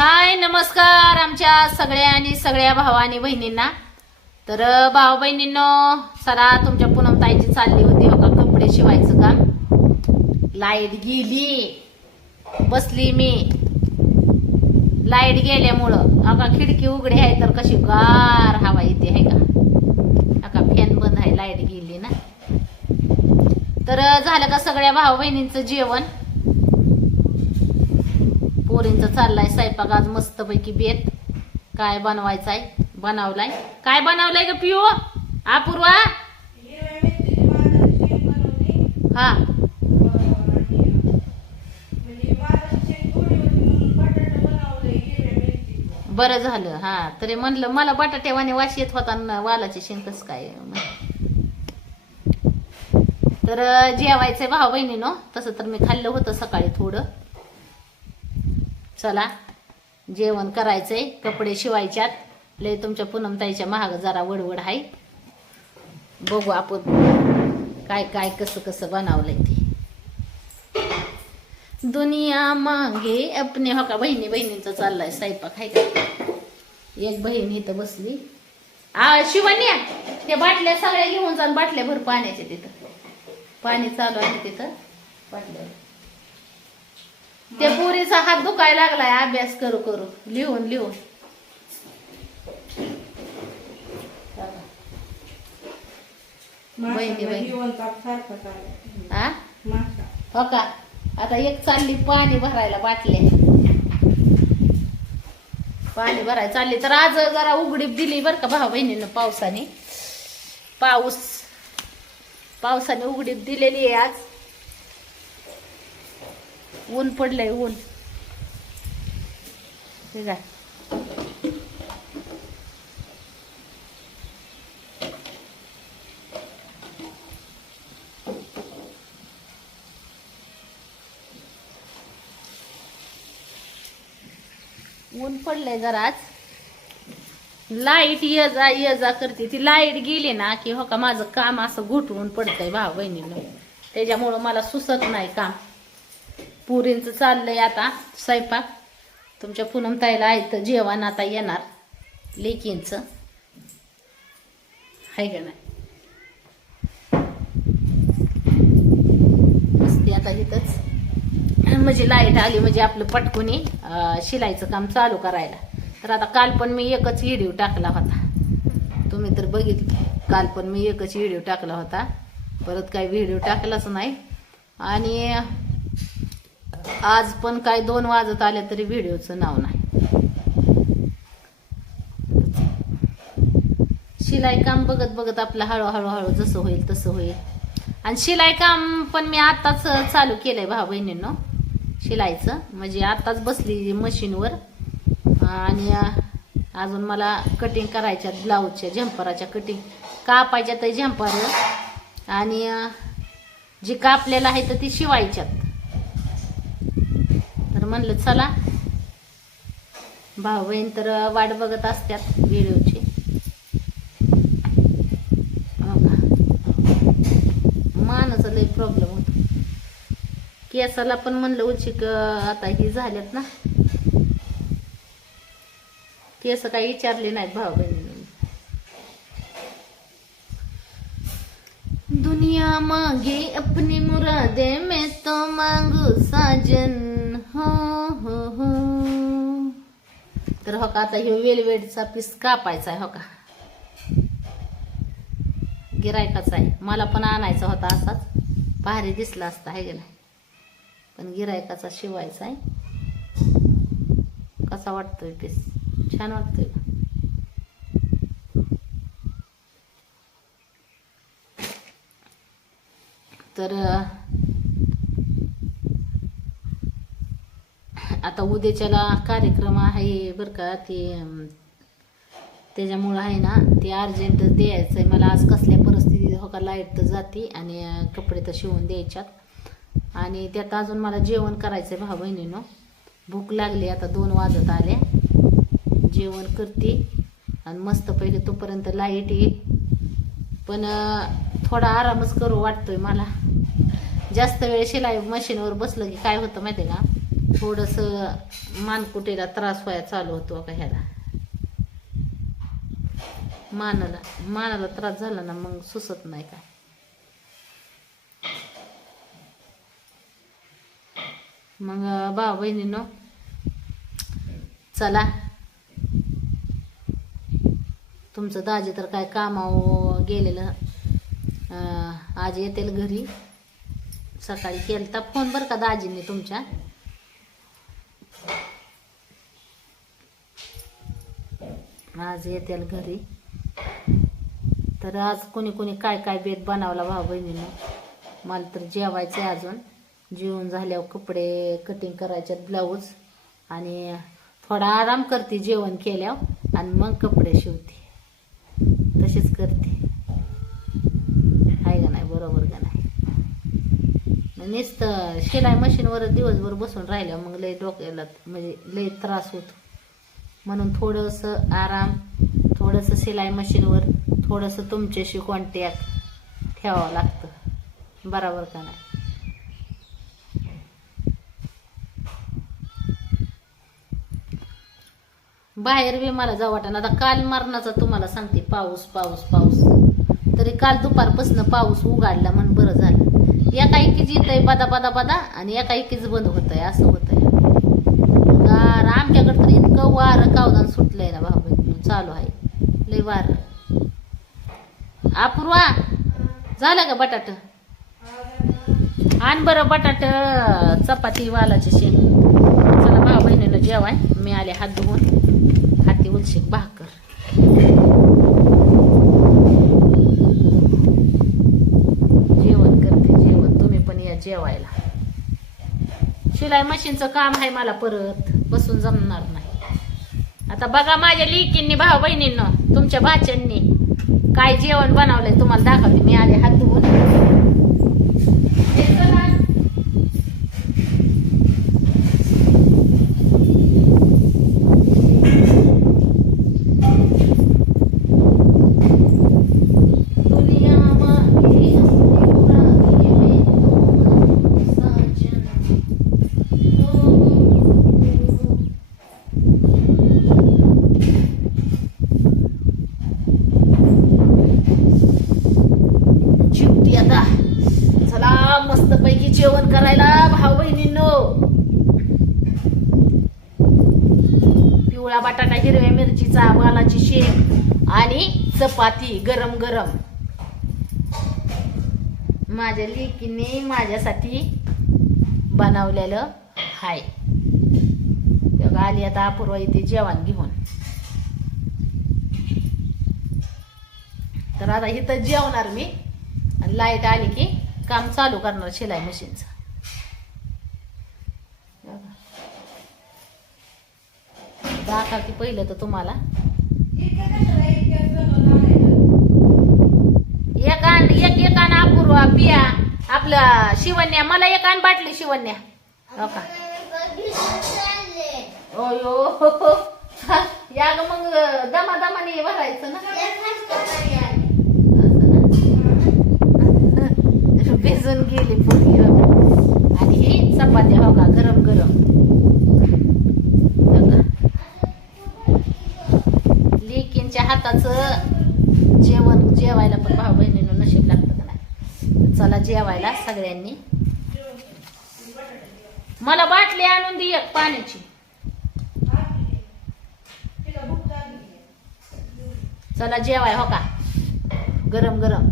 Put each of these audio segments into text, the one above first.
हाय नमस्कार आमच्या सगळ्या आणि सगळ्या भावा आणि बहिणींना तर भाऊ बहिणींनो चला तुमच्या पूनम ताईची चालली होती हो का कपडे शिवायचं काम? लाइट गेली. बसली मी. लाइट गेल्यामुळं अका खिडकी उघडी आहे तर कशी गार हवा येते आहे का? अका फॅन बंद आहे लाइट गेली ना. तर झालं का सगळ्या भाऊ बहिणींचं जेवण? पोरींचं चाललाय स्वयंपाक आज मस्तपैकी बेत. काय बनवायचं आहे बनवलाय. काय बनवलंय ग पिओ अपूर्वा? हा. बरं झालं हा. तरी म्हणलं मला बटाट्यावाने वास येत होता वालाचे शेण कसं काय? तर जेवायचंय भाऊ बहिणीनो तसं तर मी खाल्लं होतं सकाळी थोडं. चला जेवण करायचंय कपडे शिवायच्यात. लय तुमच्या पूनमताईच्या महाग जरा वडवड आहे बघू आपण काय काय कसं कसं बनवलंय ते. दुनिया मागे अपने हो का बहिणी बहिणींचा चाललाय स्वयंपाक आहे का? एक बहीण इथं बसली. आ शिवण्या त्या बाटल्या सगळ्या घेऊन जाऊन बाटल्या भर पाण्याच्या तिथं. पाणी चालू आहे तिथं. बाटल्या. त्या पोरीचा हात दुखायला लागलाय अभ्यास करू करू. लिहून लिहून. हा हो का? आता एक चालली पाणी भरायला बाटल्या पाणी भरायला चालली. तर आज जरा उघडीप दिली बरं का भाऊ बहिणीनं पावसाने. पाऊस. पावसाने उघडीप दिलेली आहे आज. ऊन पडलंय ऊन. ठीक आहे ऊन पडलंय जरा लाइट ये जा ये जा करते. ती लाइट गेली ना की हो का माझं काम असं घुटवून पडतंय भाऊ बहिणीनं. त्याच्यामुळं मला सुसत नाही काम. पुरींचं चाललंय आता स्वयंपाक. तुमच्या पूनम ताईला आहे तर जेवण आता येणार लेकींचं. आहे का नाही? आता इथंच. म्हणजे लाइट आली म्हणजे आपलं पटकुनी शिलाईचं काम चालू करायला. तर आता काल पण मी एकच व्हिडिओ टाकला होता. तुम्ही तर बघितलं काल पण मी एकच व्हिडिओ टाकला होता. परत काही व्हिडिओ टाकलाच नाही. आणि आज पण काय दोन वाजत आले तरी व्हिडिओचं नाव नाही. शिलाई काम बघत बघत आपलं हळूहळू हळू जसं होईल तसं होईल. आणि शिलाई काम पण मी आत्ताच चालू केलंय भाऊ बहिणींनो. शिलाईचं. म्हणजे आत्ताच बसली मशीनवर. आणि अजून मला कटिंग करायच्या ब्लाऊजच्या झंपराच्या कटिंग कापायच्या तर झंपर आणि जी कापलेलं आहे तर ती शिवायच्यात. तर म्हणलं चला. भाऊ बहीण तर वाट बघत असतात व्हिडिओची. मानाचा लई प्रॉब्लेम होतो. केसाला पण म्हणलं उचिक आता ही झाल्यात ना. केस काही विचारले नाहीत भाऊ बहिणी दुनिया मागे अपनी मुरादे में तो मांगू साजन हो हो हो तर हो का आता हे वेलवेडचा पीस कापायचा आहे हो का. गिरायकाचा आहे. मला पण आणायचा होता असाच. भारी दिसला असता आहे गेला पण गिरायकाचा शिवायचा आहे. कसा वाटतोय पीस छान वाटतोय का? तर आता उद्याच्याला कार्यक्रम आहे बरं का ते त्याच्यामुळं आहे ना ते अर्जंट द्यायचं आहे मला आज कसल्या परिस्थितीत हो का लाइट तर जाते आणि कपडे तर शिवून द्यायच्यात. आणि त्यात अजून मला जेवण करायचं आहे भाऊ बहिणीनं. भूक लागली आता दोन वाजत आल्या जेवण करते. आणि मस्त पहिले तोपर्यंत लाइट येईल पण थोडा आरामच करू वाटतोय मला. जास्त वेळ शिलाई मशीनवर बसलं की काय होतं माहिती आहे का? थोडस मानकुटीला त्रास व्हायला चालू होतो का ह्याला. मानाला मानाला त्रास झाला ना मग सुसत नाही का? मग भाऊ बहिणीनो चला. तुमचं दाजी तर काय कामावर गेलेलं. आज येतील घरी. सकाळी केलता फोन बरं का दाजींनी तुमच्या? आज येतील घरी. तर आज कोणी कोणी काय काय बेत बनवला भाऊ बहिणीनं? मला तर जेवायचं आहे अजून. जेवण झाल्यावर कपडे कटिंग करायच्यात ब्लाऊज आणि थोडा आराम करते जेवण केल्यावर आणि मग कपडे शिवते. तसेच करते. आहे का नाही? बरोबर का नाही? नुसतं शिलाई मशीनवर दिवसभर बसून राहिल्या मग लय डोक्याला म्हणजे लय त्रास होतो. म्हणून थोडंसं आराम थोडंसं शिलाई मशीनवर थोडंसं तुमच्याशी कॉन्टॅक्ट ठेवावं लागतं. बरोबर का नाही? बाहेर बी मला जाऊ वाटणं आता काल मरणाचा तुम्हाला सांगते पाऊस पाऊस पाऊस. तरी काल दुपारपासून पाऊस उघडला म्हणून बरं झालं. एका एकीच येत आहे बदा बदा बदा आणि एका एकीच बंद होत आहे असं होतंय आहे गार आमच्याकडे तर इतकं वारं कावदान सुटलंय ना भाऊ चालू आहे. लय वार. अपूर्वा झालं का बटाट? आण बरं बटाट चपाती वालाचे शेंग. चला भाऊ बहिणीनं जेवाय मी आले हात धुवून. हाती उलशिक भाकर. जेवण करते जेवण. तुम्ही पण या जेवायला. शिलाई मशीनचं काम आहे मला परत. बसून जमणार नाही. आता बघा माझ्या लिकींनी भाऊ बहिणींना तुमच्या भाच्यांनी काय जेवण बनवलंय तुम्हाला दाखवते. मी आले हात धुवून हे चला. दुनियामध्ये पुराणे साजन चिवटी आता चला मस्त पैकी जेवण करायला भाऊ बहिणींनो पिवळा बटाटा हिरव्या मिरचीचा वालाची शेंग आणि चपाती गरम गरम. माझ्या लेकीने माझ्यासाठी बनवलेलं हाय. तेव्हा आली आता अपूर्वा इथे जेवण घेऊन. तर आता इथं जेवणार मी. आणि लाइट आली की काम चालू करणार शिलाई मशीनचं. दाखवते पहिलं तर तुम्हाला एक आण एक एक आण अपूर्वा पिया आपलं शिवन्या मला एक आण बाटली शिवन्या हो का? ओयो या ग मग दमा दमाने भरायचं ना? भिजून गेली पोरी आणि ही चपात्या हो का? गरम गरम. हो लेकींच्या हाताचं जेवण जेवायला पण भाऊ बहिणीनं नशीब लागतं चला जेवायला सगळ्यांनी. मला बाटली आणून दे एक पाण्याची. चला जेवाय हो का? गरम गरम.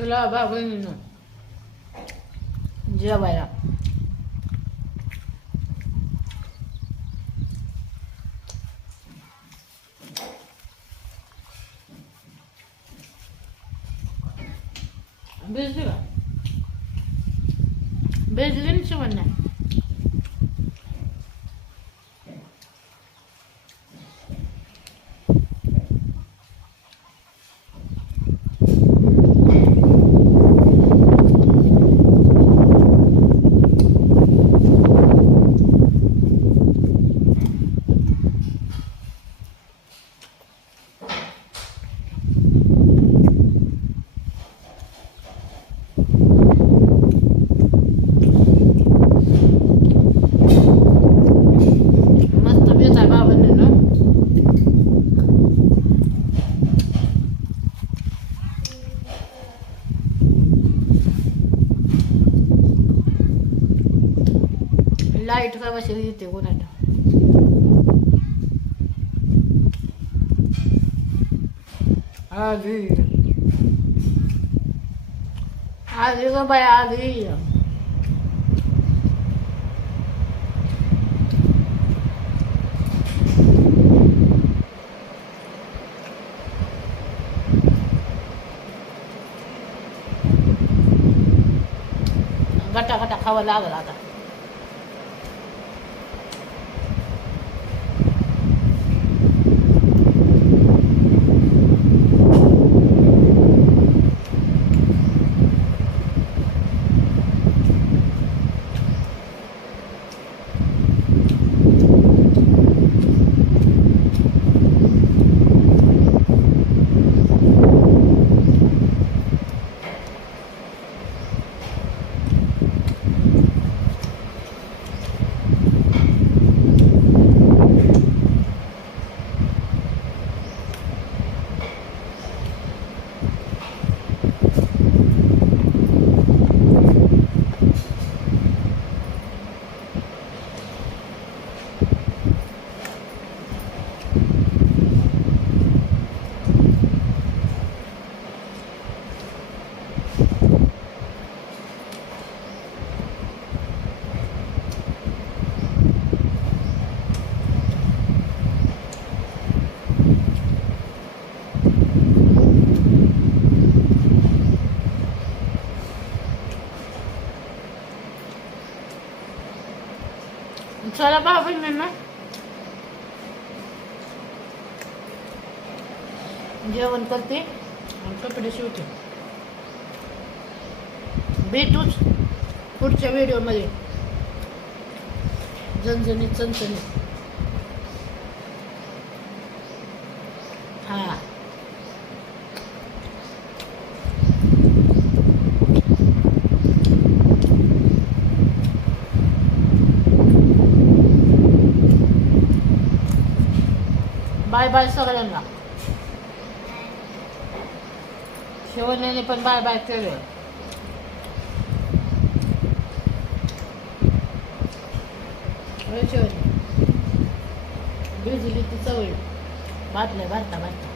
चला बा जेवायला भेजली का भेजली ना शिवण्या मस्त बेच आहे बाबांनी ना लाइट का बसेल येते कोणाला आधी आधी ग बाय आधी गटा गटा खावा लागला आता चला बाबा ना जेवण करते. आणि कपडे शिवते भेटूच पुढच्या व्हिडिओमध्ये. झणझणीत चणचणीत. हा. बाय बाय सगळ्यांना. शिवण्याने पण बाय बाय केले. भिजली ती चवळी भातल्या भाता भाता